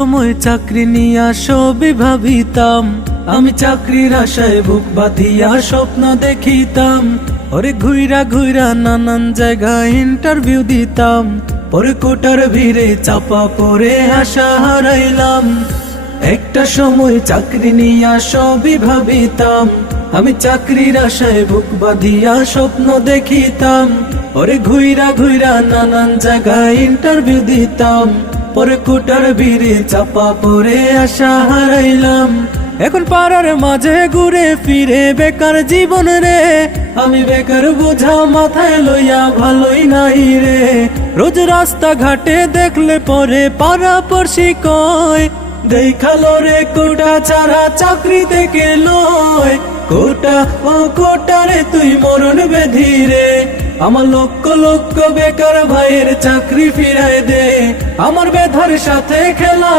সময় চাকরি নিয়া সবই ভাবিতাম, আমি চাকরির আশায় বুক বাঁধিয়া স্বপ্ন দেখিতাম। ওরে ঘুইরা ঘুইরা নানান জায়গায় ইন্টারভিউ দিতাম, পরে কোটার ভিড়ে চাপা পড়ে আশা হারাইলাম। একটা সময় চাকরি নিয়া সবই ভাবিতাম, আমি চাকরির আশায় বুক বাঁধিয়া স্বপ্ন দেখিতাম। ওরে ঘুইরা ঘুইরা নানান জায়গায় ইন্টারভিউ দিতাম, পরে কোটার ভিড়ে চাপা পড়ে আশা হারাইলাম। এখন পাড়ার মাঝে ঘুরে ফিরে বেকার জীবন রে, আমি বেকার বোঝা মাথায় লইয়া ভালোই নাই রে। রোজ রাস্তা ঘাটে দেখলে পরে পাড়া পড়শি কয়, দেখালো রে কোটা ছাড়া চাকরি থেকে লয়। কোটা ও কোটা রে তুই মরণ বেধি রে, আমার লক্ষ লক্ষ বেকার ভাইয়ের চাকরি ফিরায় দে। আমার বেধার সাথে খেলা